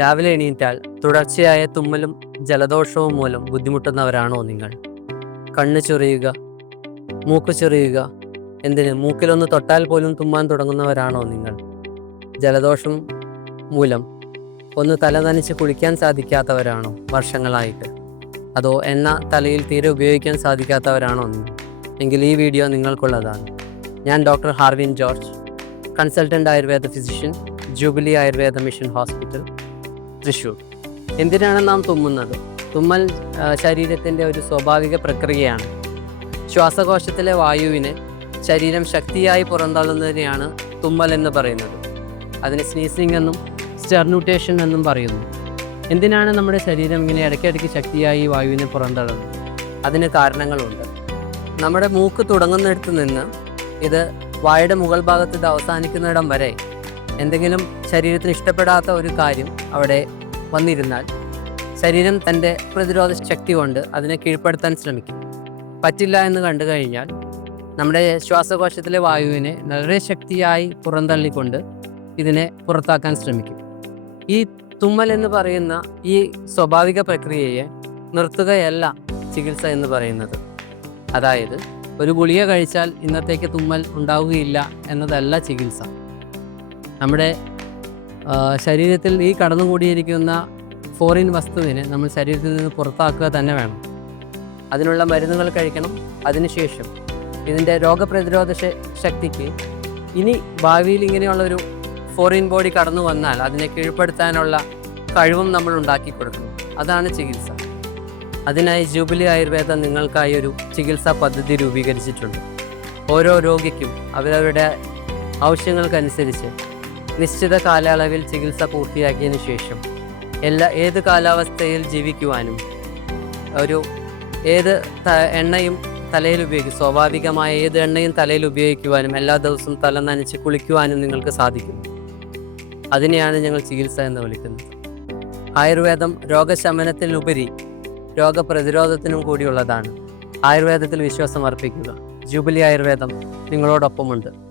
രാവിലെ എണീറ്റാൽ തുടർച്ചയായ തുമ്മലും ജലദോഷവും മൂലം ബുദ്ധിമുട്ടുന്നവരാണോ നിങ്ങൾ? കണ്ണ് ചൊറിയുക മൂക്ക് ചൊറിയുക എന്തിന്? മൂക്കിലൊന്ന് തൊട്ടാൽ പോലും തുമ്മാൻ തുടങ്ങുന്നവരാണോ നിങ്ങൾ? ജലദോഷം മൂലം ഒന്ന് തല നനച്ച് കുളിക്കാൻ സാധിക്കാത്തവരാണോ വർഷങ്ങളായിട്ട്? അതോ എണ്ണ തലയിൽ തീരെ ഉപയോഗിക്കാൻ സാധിക്കാത്തവരാണോ നിങ്ങൾ? എങ്കിൽ ഈ വീഡിയോ നിങ്ങൾക്കുള്ളതാണ്. ഞാൻ doctor Harvin George consultant Ayurveda physician Jubilee Ayurveda mission hospital Thrissur. എന്തിനാണ് നാം തുമ്മുന്നത്? തുമ്മൽ ശരീരത്തിന്റെ ഒരു സ്വാഭാവിക പ്രക്രിയയാണ്. ശ്വാസകോശത്തിലെ വായുവിന് ശരീരം ശക്തിയായി പുറന്തള്ളുന്നതിനെയാണ് തുമ്മൽ എന്ന് പറയുന്നത്. അതിന് സ്നീസിംഗ് എന്നും സ്റ്റെർനുട്ടേഷൻ എന്നും പറയുന്നു. എന്തിനാണ് നമ്മുടെ ശരീരം ഇങ്ങനെ ഇടയ്ക്കിടയ്ക്ക് ശക്തിയായി വായുവിനെ പുറന്തള്ളുന്നത്? അതിന് കാരണങ്ങളുണ്ട്. നമ്മുടെ മൂക്ക് തുടങ്ങുന്നിടത്ത് നിന്ന് ഇത് വായുടെ മുകൾ ഭാഗത്ത് ഇത് അവസാനിക്കുന്നിടം വരെ എന്തെങ്കിലും ശരീരത്തിന് ഇഷ്ടപ്പെടാത്ത ഒരു കാര്യം അവിടെ വന്നിരുന്നാൽ ശരീരം തന്റെ പ്രതിരോധ ശക്തി കൊണ്ട് അതിനെ കീഴ്പ്പെടുത്താൻ ശ്രമിക്കും. പറ്റില്ല എന്ന് കണ്ടു കഴിഞ്ഞാൽ നമ്മുടെ ശ്വാസകോശത്തിലെ വായുവിനെ വളരെ ശക്തിയായി പുറന്തള്ളിക്കൊണ്ട് ഇതിനെ പുറത്താക്കാൻ ശ്രമിക്കും. ഈ തുമ്മൽ എന്ന് പറയുന്ന ഈ സ്വാഭാവിക പ്രക്രിയയെ നിർത്തുകയല്ല ചികിത്സ എന്ന് പറയുന്നത്. അതായത് ഒരു ഗുളിക കഴിച്ചാൽ ഇന്നത്തേക്ക് തുമ്മൽ ഉണ്ടാവുകയില്ല എന്നതല്ല ചികിത്സ. നമ്മുടെ ശരീരത്തിൽ ഈ കടന്നുകൂടിയിരിക്കുന്ന ഫോറിൻ വസ്തുവിനെ നമ്മൾ ശരീരത്തിൽ നിന്ന് പുറത്താക്കുക തന്നെ വേണം. അതിനുള്ള മരുന്നുകൾ കഴിക്കണം. അതിനുശേഷം ഇതിന്റെ രോഗപ്രതിരോധ ശക്തിക്ക് ഇനി ഭാവിയിൽ ഇങ്ങനെയുള്ളൊരു ഫോറിൻ ബോഡി കടന്നു വന്നാൽ അതിനെ കീഴ്പ്പെടുത്താനുള്ള കഴിവും നമ്മൾ ഉണ്ടാക്കി കൊടുക്കണം അതാണ് ചികിത്സ. അതിനായി ജൂബിലി ആയുർവേദം നിങ്ങൾക്കായി ഒരു ചികിത്സാ പദ്ധതി രൂപീകരിച്ചിട്ടുണ്ട്. ഓരോ രോഗിക്കും അവരവരുടെ ആവശ്യങ്ങൾക്കനുസരിച്ച് നിശ്ചിത കാലയളവിൽ ചികിത്സ പൂർത്തിയാക്കിയതിനു ശേഷം എല്ലാ ഏത് കാലാവസ്ഥയിൽ ജീവിക്കുവാനും ഒരു ഏത് എണ്ണയും തലയിൽ ഉപയോഗിക്കും സ്വാഭാവികമായ ഏത് എണ്ണയും തലയിൽ ഉപയോഗിക്കുവാനും എല്ലാ ദിവസവും തല നനച്ച് കുളിക്കുവാനും നിങ്ങൾക്ക് സാധിക്കും. അതിനെയാണ് ഞങ്ങൾ ചികിത്സ എന്ന് വിളിക്കുന്നത്. ആയുർവേദം രോഗശമനത്തിനുപരി രോഗപ്രതിരോധത്തിനും കൂടിയുള്ളതാണ്. ആയുർവേദത്തിൽ വിശ്വാസം അർപ്പിക്കുക. ജൂബിലി ആയുർവേദം നിങ്ങളോടൊപ്പമുണ്ട്.